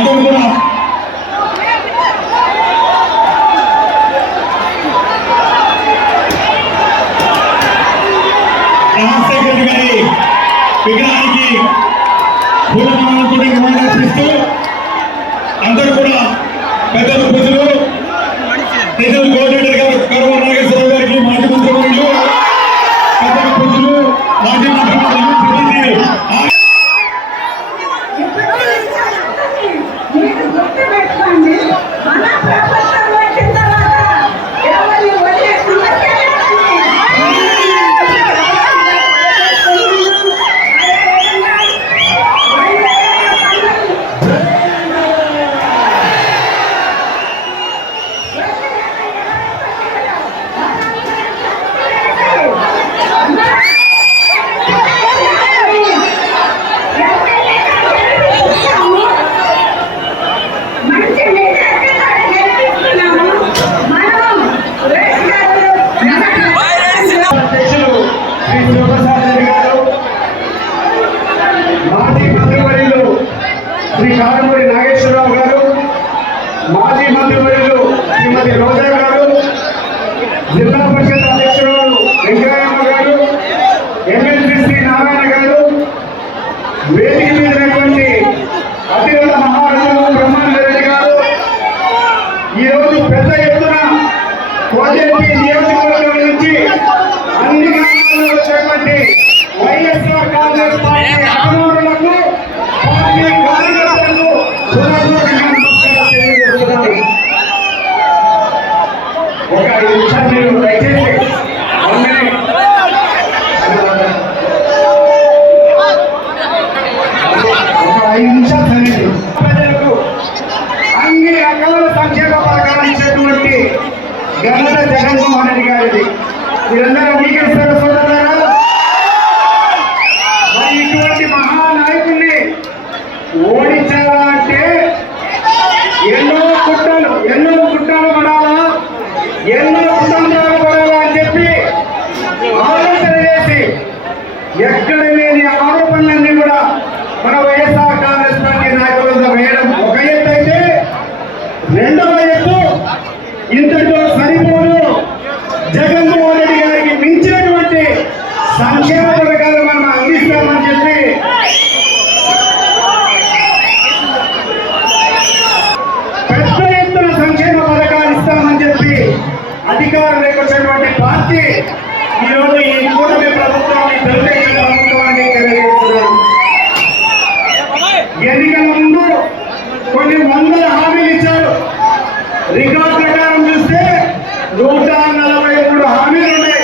అందరూ కూడా రాజశేఖర్ గారి విగ్రహానికి పూలమాలతో నివాళులర్పిస్తూ అందరూ కూడా పెద్దలు పూజలు ప్రజలు కోఆర్డినేటర్ గారు కరువ నాగేశ్వరరావు గారికి మాజీ మంత్రివర్యులు పెద్దల పూజలు మాజీ మంత్రివర్యులు శ్రీ కారుమూరి నాగేశ్వరరావు గారు, మాజీ మంత్రివర్యులు శ్రీమతి రోజా గారు, జిల్లా పరిషత్ అధ్యక్షురాలు వెంకయ్యమ్మ గారు, ఎమ్మెల్సీ శ్రీ నారాయణ గారు, వేదిక మీద ఉన్నటువంటి అతిరథ మహారాజులు బ్రహ్మానందరెడ్డి గారు, ఈరోజు పెద్ద ఎత్తున కోజెపి నియోజకవర్గం నుంచి అన్ని గ్రామాల్లో వచ్చేటువంటి వైఎస్ఆర్ కాంగ్రెస్ పార్టీ అభిమానులకు ఒక 5 నిమిషాలు మీరు దయచేసి ప్రజలకు అన్ని రకాల సంక్షేమ పథకాలు ఇచ్చేటువంటి ఘనత జగన్మోహన్ రెడ్డి గారిది. మీరందరూ అంగీకరిస్తారు సోదరులారా? మరి ఇటువంటి మహానాయకుల్ని ఓడించాలా అంటే ఎన్నో కుట్రలు పడాలా, ఎన్నో కుటుంబాలు పడాలా అని చెప్పి ఆలోచన చేసి ఎక్కడ లేని ఆరోపణలన్నీ కూడా మన వైఎస్ఆర్ కాంగ్రెస్ పార్టీ నాయకులతో వేయడం ఒక ఎత్తు అయితే, రెండవ ఎత్తు ఇంతటితో సరిపోదు, జగన్మోహన్ రెడ్డి గారికి మించినటువంటి సంక్షేమ పథకాలు మనం అందిస్తామని చెప్పి పెద్ద ఎత్తున సంక్షేమ పథకాలు ఇస్తామని చెప్పి అధికారులకు వచ్చినటువంటి పార్టీ ఈరోజు ఈ కూటమి ప్రభుత్వాన్ని తెలుగుదేశం ప్రభుత్వాన్ని తెలియజేస్తున్నారు. ఎన్నికల ముందు కొన్ని వందల హామీలు ఇచ్చారు. రికార్డు ప్రకారం చూస్తే 143 హామీలు ఉన్నాయి.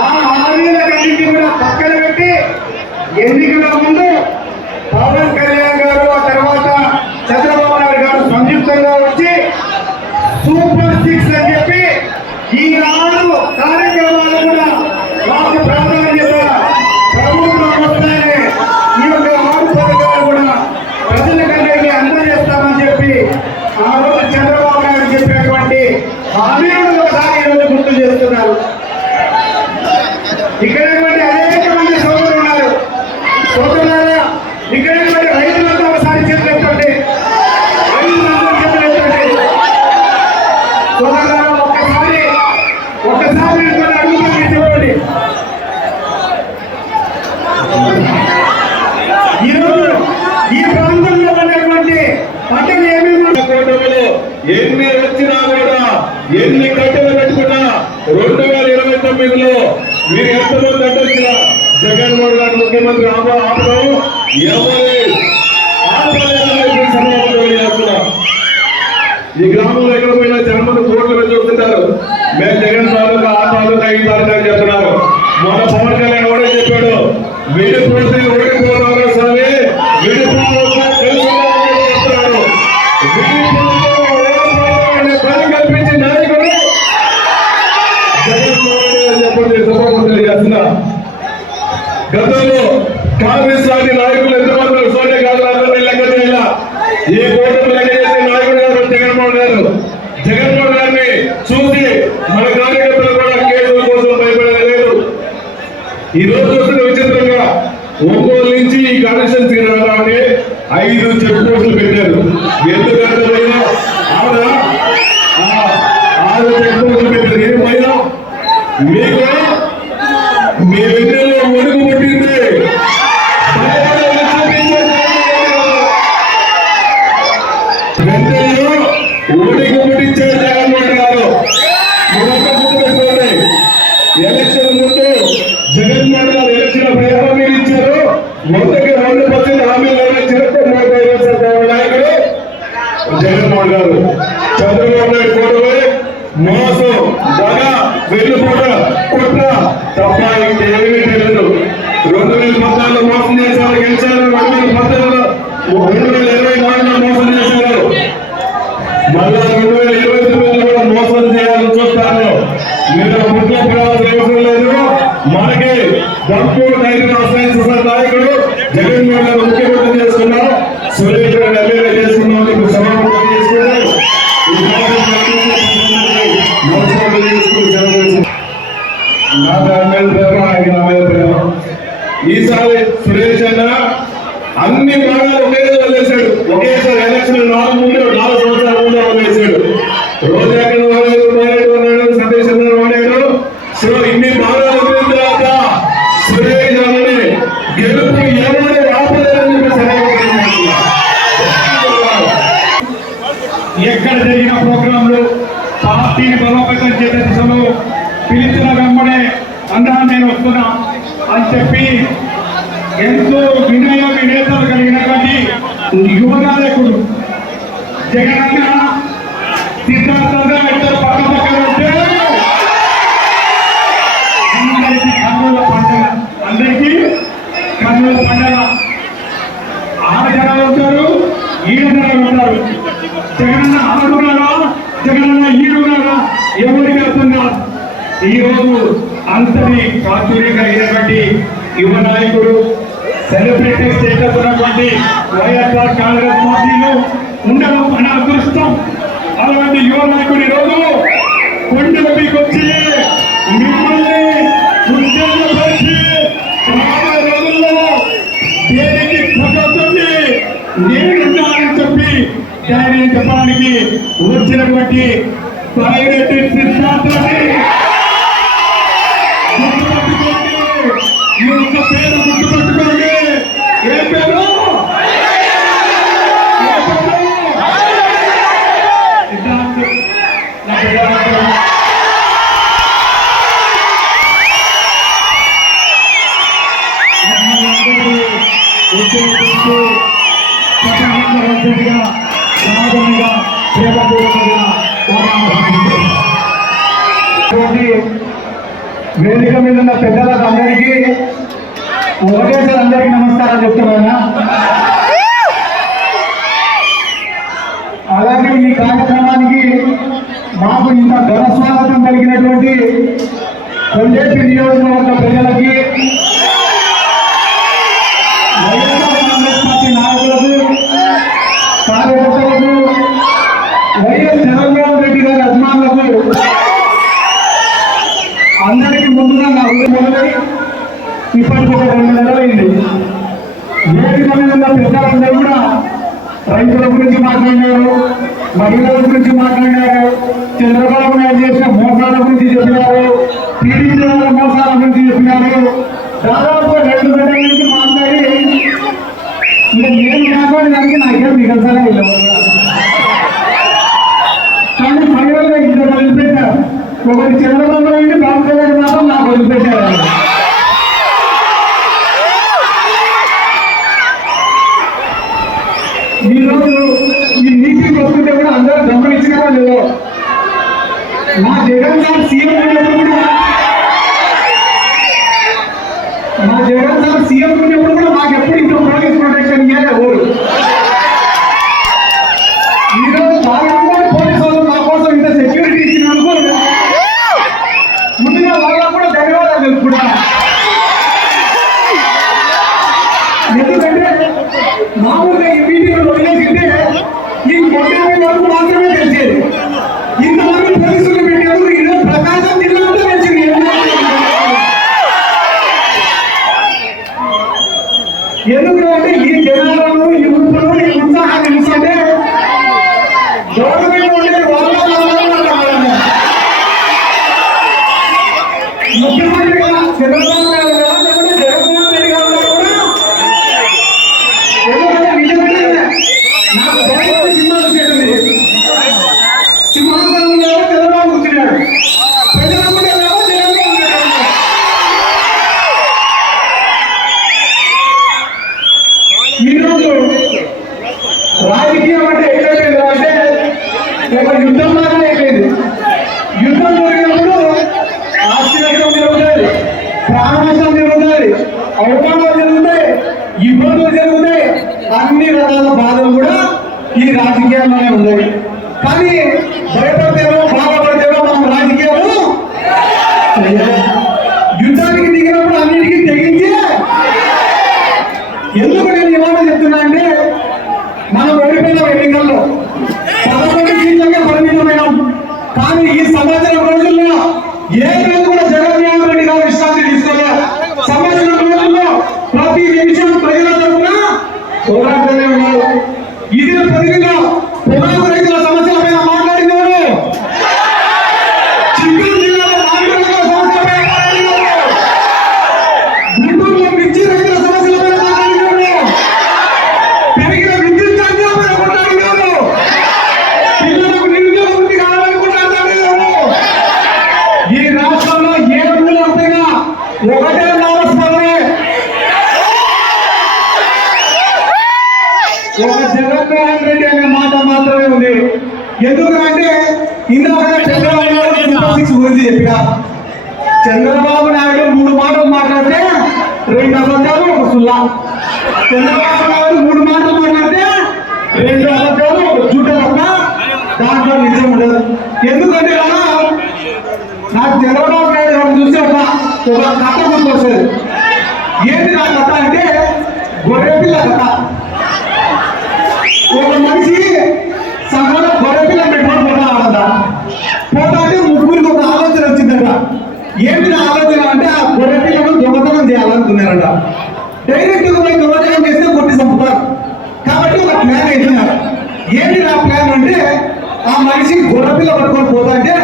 ఆ హామీలన్నింటినీ కూడా పక్కన పెట్టి ఎన్నికల ముందు పవన్ కళ్యాణ్ గారు, ఆ తర్వాత చంద్రబాబు నాయుడు గారు సంయుక్తంగా వచ్చి సూపర్ 6 అని చెప్పి ఈ 4 కార్యక్రమాలు కూడా మాకు ప్రాధాన్యత ప్రభుత్వం వస్తాయని ఈ యొక్క 6 పథకాలు కూడా ప్రజలకందరికీ అందజేస్తామని చెప్పి ఆ రోజు చంద్రబాబు నాయుడు చెప్పినటువంటి హామీలను ఒకసారి ఈరోజు గుర్తు చేస్తున్నారు. ఇక్కడ అనేక మంది సోదరులు ఉన్నారు. సోదరులారా, ఇక్కడ రైతులంతా ఒకసారి చెప్పండి, రైతులంతా చెప్పండి. సోదరులారా, ఒక్కసారి అడుగుతుంది చెప్పండి. ఈరోజు ఈ ప్రాంతంలో ఉన్నటువంటి పంటలు ఏమేమి ఎన్ని వచ్చినా కూడా, ఎన్ని కట్టెలు కట్టుకున్నా 2029లో మీరు ఎంతమంది అడ్డొచ్చినా జగన్మోహన్ గారు ముఖ్యమంత్రి ఆపడం ఈ గ్రామంలో ఎక్కడ పోయినా జగన్మోహన్ కోట్ల మీద చూస్తుంటారు. మేము జగన్ తాలూకా ఆ తాలూకా ఈ తాలూకా అని చెప్తున్నారు. మొన్న పవన్ కళ్యాణ్ కూడా చెప్పాడు, విడిపోతే ఓడిపోవాలి స్వామి, చెప్తున్నాడు. పని కల్పించే నాయకుడు జగన్మోహన్ చెప్పండి. సభాపతులు చేస్తున్నా గతంలో కాంగ్రెస్ పార్టీ నాయకులు ఎంతమంది సోనియా గాంధీ అందరినీ లెక్క చేయాల. ఈ కూటమి లెక్క చేసే నాయకుడు గారు జగన్మోహన్ గారు. జగన్మోహన్ గారిని చూసి మన కార్యకర్తలు కూడా కేసుల కోసం భయపడేది లేదు. ఈ రోజు చూస్తున్న విచిత్రంగా ఒంగోలు నుంచి ఈ కాన్స్టిట్యూన్సీకి రావడానికి 5 చెక్ పోస్టులు పెట్టారు. ఎందుకంటే ఆవిడ 6 చెక్ పోస్టులు పెట్టారు. ఏమైనా మీకు మీ వెన్నెల్లో ఒడుగు పుట్టింది. వెన్నెల్లో ఒడుగు పుట్టించే జగన్మోహన్ గారు పెట్టుకోండి. ఎలక్షన్ ముందు జగన్మోహన్ గారు ఎలక్షన్ ప్రయాణం ఇచ్చారు. మొదటి 2% హామీలు నాయకుడు జగన్మోహన్ గారు. చంద్రబాబు నాయుడు కోటమే మోసం, దగ, వెన్నుపోట, కుట్ర తప్ప ఇంకేమీ తెలియదు. 2014 మోసం చేశారు, గెలిచారు. 2024 మోసం చేశారు. మళ్ళా 2029 కూడా మోసం చేయాలని చూస్తాను. మీరు ముట్ల పడాల్సిన అవసరం లేదు. మనకి డబ్బు ధైర్యం ఆశ్రయించిన నాయకుడు జగన్మోహన్ గారు ముఖ్యమంత్రి చేసుకున్నాం. సురేష్ గారు ఎమ్మెల్యే చేసుకున్నాం. ఇప్పుడు సమావేశం చేసుకున్నాం. ఈసారి సురేష్ అన్న అన్ని భాగాలు ఒకేసారి వదిలేశాడు. ఒకేసారి ఎలక్షన్ 4 సంవత్సరాల ముందు వదిలేశాడు. రోజు ఎక్కడ వాడాడు, సతీష్ అన్న వాడాడు. సో ఇన్ని భాగాలు వదిలిన తర్వాత సురేష్ అన్నని గెలుపు ఎవరు ఆపలేదని ఎక్కడ జరిగిన ప్రోగ్రాంలు పార్టీని బలోపేతం చేసే దిశలో పిలిచిన వెంబడే అన్నా నేను వస్తున్నా అని చెప్పి ఎంతో వినయ వినేతలు కలిగినటువంటి యువ నాయకుడు జగనన్న సిద్ధార్థంగా ఇద్దరు పక్క పక్కన ఉంటే అందరికీ కన్నుల పండుగ. అందరికీ కన్నుల పండుగ. ఆడ జనాలు ఉంటారు, ఈడ జనాలు ఉంటారు. జగనన్న ఆడున్నారా, జగనన్న ఈడున్నారా ఎవరికి అర్థం కాదు. ఈ రోజు అంతని ప్రాచుర్యం కలిగినటువంటి యువ నాయకుడు, సెలబ్రిటీ స్టేటస్ ఉన్నటువంటి వైఎస్ఆర్ కాంగ్రెస్ పార్టీలో ఉండడం మన అదృష్టం. అలాంటి యువ నాయకుడు ఈ రోజు కొండలకి వచ్చి మిమ్మల్ని ఉద్యోగపరిచి రాబోయే రోజుల్లో దేనికి తగ్గొద్దండి నేనున్నానని చెప్పి ధైర్యం చెప్పడానికి వచ్చినటువంటి ప్రైవేట్ సిద్ధాంతాన్ని గుర్తుపెట్టుకోండి. ఈ యొక్క పేరు గుర్తుపెట్టుకోండి. ఏ పేరు? సిద్ధాంతం. వేదిక మీద ఉన్న పెద్దలకు అందరికీ ఒకటేసారి అందరికీ నమస్కారం చెప్తున్నాను. అలాగే ఈ కార్యక్రమానికి మాకు ఇంత ఘన స్వాగతం కలిగినటువంటి కొండేపి నియోజకవర్గ ప్రజలకి, వైఎస్ఆర్ కాంగ్రెస్ పార్టీ నాయకులకు, కార్యకర్తలకు, వైఎస్ జగన్మోహన్ రెడ్డి గారి అభిమానులకు అందరికీ ముందుగా నా మొదలై ఇప్పటికి ఒక 2 నెలలైంది. వేదిక మీద ఉన్న పెద్దలందరూ కూడా రైతుల గురించి మాట్లాడినారు, మహిళల గురించి మాట్లాడినారు, చంద్రబాబు నాయుడు చేసిన మోసాల గురించి చెప్పినారు, టీడీపీ వాళ్ళ మోసాల గురించి చెప్పినారు. దాదాపు 2 గంటల నుంచి మాట్లాడి ఇంకా నేను మాట్లాడడానికి నాకేం మిగల్సనే లేదు. కానీ మహిళలు ఇద్దరు వదిలిపెట్టారు. ఒకటి చంద్రబాబు నాయుడు, బాబు గారు మాత్రం నాకు వదిలిపెట్టారు. ఈరోజు ఈ మీటింగ్ వస్తుంటే కూడా అందరూ గమనించినారో లేదో, మా జగన్ సార్ సీఎం ఉన్నప్పుడు కూడా మాకు ఎప్పుడు ఇంత పోలీస్ ప్రొటెక్షన్ ఇయ్యాలి ఊరు. ఈరోజు వాళ్ళందరూ పోలీసు వాళ్ళు మా కోసం ఇంత సెక్యూరిటీ ఇచ్చినందుకు ముందుగా వాళ్ళకు కూడా ధన్యవాదాలు తెలుపుకుంటా. ఎందుకంటే మామూలుగా ఈ మీటింగ్ వదిలేసింటే ఈ కొట్టే వరకు మాత్రమే తెలిసేది. ఇంతమంది పోలీసులు పెట్టేందుకు ఈరోజు ప్రకాశం జిల్లాలో తెలిసింది. ఎందుకంటే ఈ జనాలను ఈ ఊపులు ఈ ఉత్సాహాన్ని ఇస్తుంటే గవర్నమెంట్ ఉండేది ముఖ్యమంత్రిగా చంద్రబాబు నాయుడు గారు లేకుంటే జగన్మోహన్ రెడ్డి గారు కూడా ఎందుకంటే నిజమే నాకు భయం సినిమా చూసేది సింహాసనంలో చంద్రబాబు కూర్చున్నాడు ప్రజలకు ఈరోజు రాజకీయం అంటే ఎట్లయిపోయింది అంటే ఒక యుద్ధం లాగానే అయిపోయింది. యుద్ధం జరిగినప్పుడు ఆస్తి నష్టం జరుగుతుంది, ప్రాణ నష్టం జరుగుతుంది, అవమానాలు జరుగుతాయి, ఇబ్బందులు జరుగుతాయి, అన్ని రకాల బాధలు కూడా ఈ రాజకీయాల్లోనే ఉన్నాయి. కానీ భయపడితేనో బాధపడితేనో మనం రాజకీయాలు యుద్ధానికి దిగినప్పుడు అన్నిటికీ తెగించి ఎందుకు నేను ఇవాళ చెప్తున్నా అంటే మనం ఓడిపోయిన ఎన్నికల్లో 11 సీట్లకే పరిమితమైనాం. కానీ ఈ సంవత్సరం రోజుల్లో ఏ రోజు కూడా జగన్మోహన్ రెడ్డి గారు విశ్రాంతి తీసుకోలేదు. సంవత్సరం రోజుల్లో ప్రతి నిమిషం ప్రజల తరఫున పోరాడుతూనే ఉన్నారు. ఇదే పరిధిలో పొగాకు రైతుల సమస్యల పైన మాట్లాడినవారు, చిత్తూరు జిల్లాలో మామిడి సమస్యల పైన మాట్లాడినవారు, గుంటూరులో మిర్చి రైతుల సమస్యల పైన మాట్లాడినవారు, పెరిగిన విద్యుత్ ఛార్జీల పైన కొట్లాడినవారు, పిల్లలకు నిరుద్యోగ వృత్తి కావాలని కొట్లాడుతున్నారు. ఈ రాష్ట్రంలో ఏ మూలపైనా ఒకటే నామస్మరణే, ఒక జగన్మోహన్ రెడ్డి అనే మాట మాత్రమే ఉంది. ఎందుకంటే ఇందాక చంద్రబాబు నాయుడు గురించి చెప్పిన చంద్రబాబు నాయుడు 3 మాటలు మాట్లాడితే 2 అబద్ధాలు 1 సుల్లా. చంద్రబాబు నాయుడు 3 మాటలు మాట్లాడితే 2 అబద్ధాలు 1 జూట తప్ప దాంట్లో నిజం ఉండదు. ఎందుకంటే నాకు చంద్రబాబు నాయుడు గారిని చూస్తే ఒక కథ గుర్తొస్తుంది. ఏంటి నా కథ అంటే గొర్రెపిల్ల కథ. ఒక మనిషి సగంలో గొర్రెపిల్ల పెట్టుకొని పోతా అంటే ముగ్గురికి ఒక ఆలోచన వచ్చిందట. ఏంటి ఆలోచన అంటే ఆ గొర్రెపిల్లను దొంగతనం చేయాలనుకున్నారట. డైరెక్ట్ గా దొంగతనం చేస్తే కొట్టి చంపుతారు కాబట్టి ఒక ప్లాన్ వేసినారు. ఏంటి ఆ ప్లాన్ అంటే ఆ మనిషి గొర్రెపిల్ల పట్టుకొని పోతా అంటే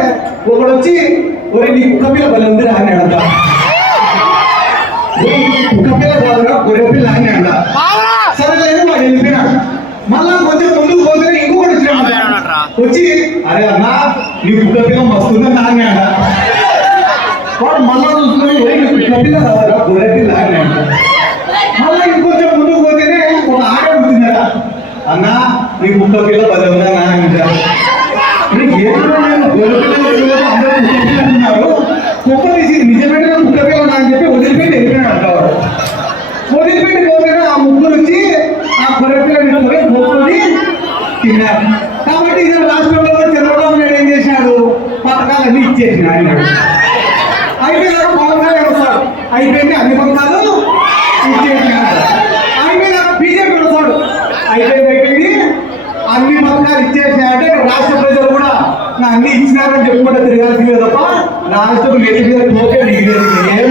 ఒకడు వచ్చి ఒరే నీ కుక్కపిల్ల బలి ఉంది అన్నాడంట. కుక్కపిల్ల కాదురా గొర్రెపిల్ల అన్నాడ. సరే లేదు వాడు వెళ్ళిపోయినాడు. మళ్ళా కొంచెం ముందుకు పోతే ఇంకొకటి వచ్చినాడు. వచ్చి అరే అన్నా నీ కుక్కపిల్ల వస్తుందని అన్నాడ. వాడు మళ్ళా చూసుకొని కుక్కపిల్ల కాదురా గొర్రెపిల్ల అన్నాడు. మళ్ళా ఇంకొంచెం ముందుకు పోతేనే ఒక ఆడ వచ్చిందట. అన్నా నీ కుక్కపిల్ల బలి ఉందని అన్నాడు. అందరూ కుక్క తీసి నిజమైన కుక్కపిల్ల అని చెప్పి వదిలిపెట్టి వెళ్ళిపోయినాడు అంటారు. వదిలిపెట్టి పోతే ఆ ముగ్గురు వచ్చి ఆ గొర్రెపిల్లని పోసుకొని తిన్నారు. కాబట్టి ఇది రాష్ట్రంలో చంద్రబాబు నాయుడు ఏం చేశాడు, పథకాలన్నీ ఇచ్చేసిన అన్నాడు. అయిపోయినాక పవన్ కళ్యాణ్ వస్తాడు, అయిపోయింది అన్ని పథకాలు ఇచ్చేసినాడు. అయిపోయినాక బీజేపీ వస్తాడు, అయిపోయింది అన్ని పథకాలు ఇచ్చేసినాయంటే రాష్ట్ర ప్రజలు కూడా అన్ని ఇచ్చినారని చెప్పుకుంటే తిరగాల్సిందే తప్ప రాష్ట్రం ఎటు మీద పోతే దిగలేదు. ఏం